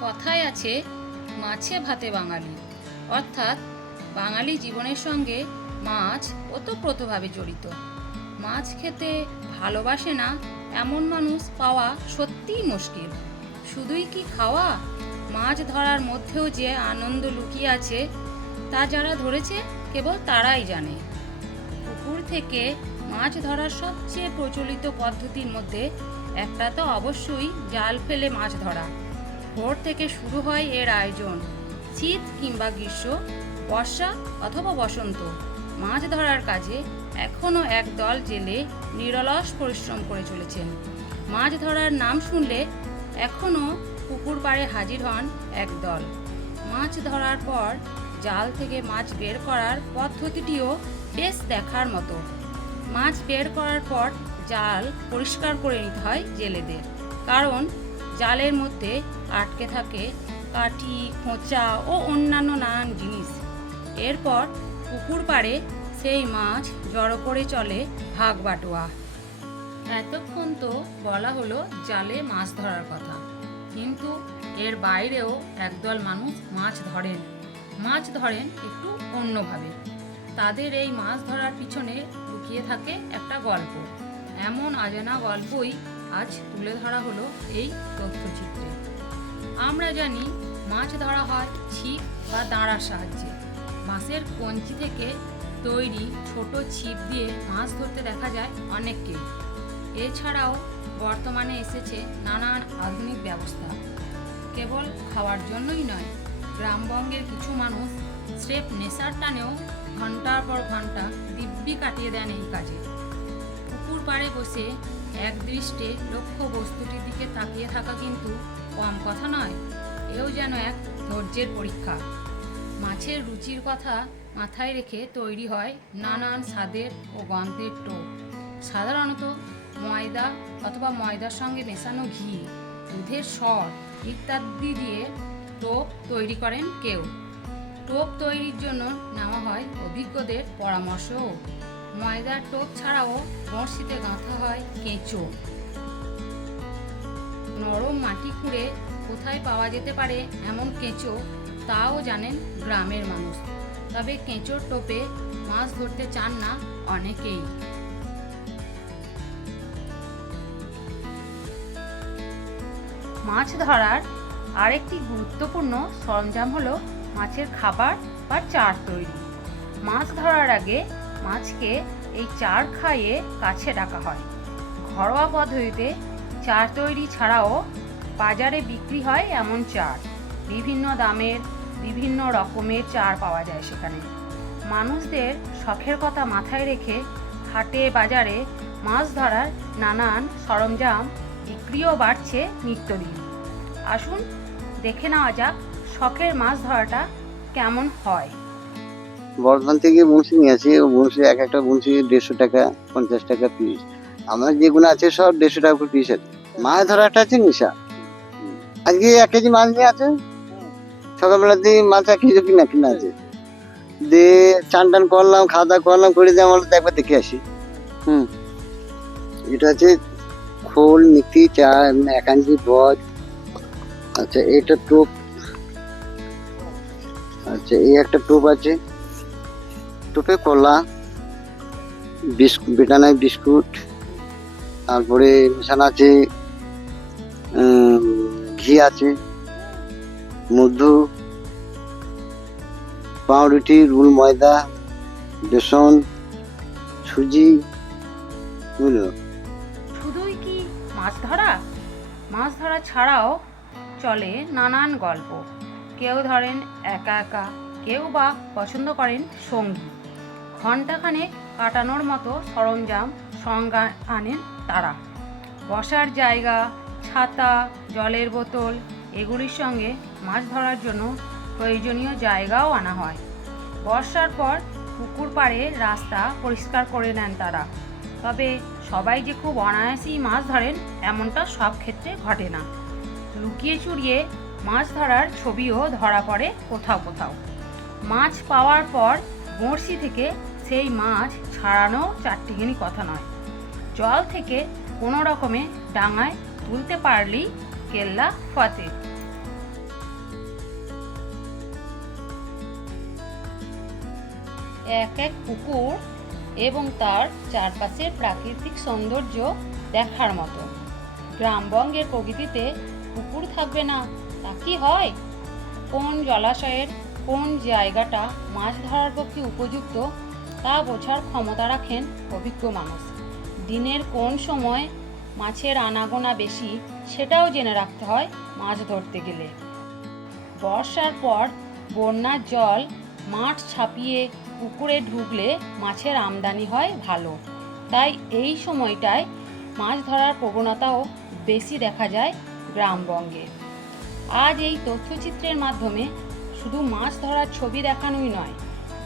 কথায় আছে, মাছে ভাতে বাঙালি। অর্থাৎ, বাঙালি জীবনের সঙ্গে মাছ ওতপ্রোতভাবে জড়িত। মাছ খেতে ভালোবাসে না এমন মানুষ পাওয়া সত্যিই মুশকিল। শুধুই কি খাওয়া? মাছ ধরার মধ্যেও যে আনন্দ লুকিয়ে আছে, তা যারা ধরেছে, কেবল তারাই জানে। পুকুর থেকে মাছ ধরার সবচেয়ে প্রচলিত পদ্ধতির মধ্যে একটা তো অবশ্যই জাল ফেলে মাছ ধরা। ভোর থেকে শুরু হয় এর আয়োজন। শীত কিংবা গ্রীষ্ম, বর্ষা অথবা বসন্ত, মাছ ধরার কাজে এখনও একদল জেলে নিরলস পরিশ্রম করে চলেছেন। মাছ ধরার নাম শুনলে এখনও পুকুর পাড়ে হাজির হন একদল মাছ ধরার পর জাল থেকে মাছ বের করার পদ্ধতিটিও বেশ দেখার মতো। মাছ বের করার পর জাল পরিষ্কার করে নিতে হয় জেলেদের। কারণ জালের মধ্যে আটকে থাকে কাঠি, খোঁচা ও অন্যান্য নানান জিনিস। এরপর পুকুর পাড়ে সেই মাছ জড়ো করে চলে ভাগ বাটোয়া এতক্ষণ তো বলা হলো জালে মাছ ধরার কথা। কিন্তু এর বাইরেও একদল মানুষ মাছ ধরেন। মাছ ধরেন একটু অন্যভাবে। তাদের এই মাছ ধরার পিছনে লুকিয়ে থাকে একটা গল্প। এমন আজানা গল্পই আজ তুলে ধরা হলো এই তথ্যচিত্রে আমরা জানি মাছ ধরা হয় ছিপ বা দাঁড়ার সাহায্যে। বাঁশের কঞ্চি থেকে তৈরি ছোট ছিপ দিয়ে মাছ ধরতে দেখা যায় অনেককে এছাড়াও বর্তমানে এসেছে নানান আধুনিক ব্যবস্থা। কেবল খাওয়ার জন্যই নয়, গ্রামবঙ্গের কিছু মানুষ স্রেফ নেশার টানেও ঘণ্টার পর ঘণ্টা দিব্যি কাটিয়ে দেন এই কাজে। পুকুর পাড়ে বসে এক দৃষ্টে লক্ষ্য বস্তুটির দিকে তাকিয়ে থাকা কিন্তু কম কথা নয়, এও যেন এক ধৈর্যের পরীক্ষা। মাছের রুচির কথা মাথায় রেখে তৈরি হয় নানান স্বাদের ও গন্ধের টোপ। সাধারণত ময়দা অথবা ময়দার সঙ্গে মেশানো ঘি, দুধের স্বর ইত্যাদি দিয়ে টোপ তৈরি করেন কেউ। টোপ তৈরির জন্য নেওয়া হয় অভিজ্ঞদের পরামর্শও। ময়দার টোপ ছাড়াও বড়শিতে গাঁথা হয় কেঁচো। নরম মাটি খুঁড়ে কোথায় পাওয়া যেতে পারে এমন কেঁচো, তাও জানেন গ্রামের মানুষ। তবে কেঁচোর টোপে মাছ ধরতে চান না অনেকেই। মাছ ধরার আরেকটি গুরুত্বপূর্ণ সরঞ্জাম হলো মাছের খাবার বা চার তৈরি। মাছ ধরার আগে মাছকে এই চার খাইয়ে কাছে ডাকা হয়। ঘরোয়া পদ্ধতিতে চার তৈরি ছাড়াও বাজারে বিক্রি হয় এমন চার। বিভিন্ন দামের, বিভিন্ন রকমের চার পাওয়া যায় সেখানে। মানুষদের শখের কথা মাথায় রেখে হাটে, বাজারে মাছ ধরার নানান সরঞ্জাম বিক্রিও বাড়ছে নিত্যদিন। আসুন দেখে নেওয়া যাক শখের মাছ ধরাটা কেমন হয়। বর্ধমান থেকে বংশী নিয়ে আসি বংশী এক একটা বংশী দেড়শো টাকা, পঞ্চাশ টাকা পিস আমার যেগুলো আছে সব দেড়শো টাকা করে পিস আছে। মাছ ধরাটা আছে নিশা। আজকে এক কেজি মাছ নিয়ে আছে। সকালবেলা দিয়ে মাছ এক কেজি কিনা কিনা আছে। দিয়ে চান টান করলাম, খাওয়া দাওয়া করলাম, করে দিয়ে আমার একবার দেখে আসি। হুম। এটা আছে খোল মিক্তি চা একাঞ্জি বজ আচ্ছা এটা টোপ। আচ্ছা এই একটা টোপ আছে। টোপে কলা বিস্কুট বেটানায় বিস্কুট, তারপরে মেশানো আছে ঘি আছে, মধু, পাউরুটি, রুল ময়দা, বেসন, সুজি, বুঝলো? শুধুই কি মাছ ধরা? মাছ ধরা ছাড়াও চলে নানান গল্প। কেউ ধরেন একা একা, কেউ বা পছন্দ করেন সঙ্গী। ঘণ্টাখানেক কাটানোর মতো সরঞ্জাম সঙ্গে আনেন তারা। বসার জায়গা, ছাতা, জলের বোতল, এগুলির সঙ্গে মাছ ধরার জন্য প্রয়োজনীয় জায়গাও আনা হয়। বর্ষার পর পুকুর পাড়ে রাস্তা পরিষ্কার করে নেন তারা। তবে সবাই যে খুব অনায়াসেই মাছ ধরেন, এমনটা সব ক্ষেত্রে ঘটে না। লুকিয়ে চুরিয়ে মাছ ধরার ছবিও ধরা পড়ে কোথাও কোথাও। মাছ পাওয়ার পর বড়শি থেকে সেই মাছ ছাড়ানো চারটিখানি কথা নয়। জল থেকে কোনো রকমে ডাঙায় তুলতে পারলেই কেল্লা ফতে। এক এক পুকুর এবং তার চারপাশের প্রাকৃতিক সৌন্দর্য দেখার মতো। গ্রামবঙ্গের প্রকৃতিতে পুকুর থাকবে না, তা কি হয়? কোন জলাশয়ের কোন জায়গাটা মাছ ধরার পক্ষে উপযুক্ত, তা বোঝার ক্ষমতা রাখেন অভিজ্ঞ মানুষ। দিনের কোন সময় মাছের আনাগোনা বেশি, সেটাও জেনে রাখতে হয় মাছ ধরতে গেলে। বর্ষার পর বন্যার জল মাঠ ছাপিয়ে পুকুরে ঢুকলে মাছের আমদানি হয় ভালো। তাই এই সময়টায় মাছ ধরার প্রবণতাও বেশি দেখা যায় গ্রামবঙ্গে। আজ এই তথ্যচিত্রের মাধ্যমে শুধু মাছ ধরার ছবি দেখানোই নয়,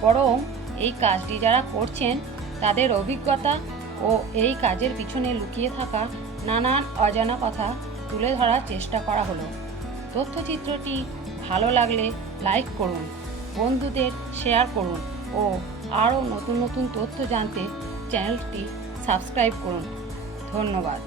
বরং এই কাজটি যারা করছেন, তাদের অভিজ্ঞতা ও এই কাজের পিছনে লুকিয়ে থাকা নানান অজানা কথা তুলে ধরার চেষ্টা করা হলো। তথ্যচিত্রটি ভালো লাগলে লাইক করুন, বন্ধুদের শেয়ার করুন ও আরও নতুন নতুন তথ্য জানতে চ্যানেলটি সাবস্ক্রাইব করুন। ধন্যবাদ।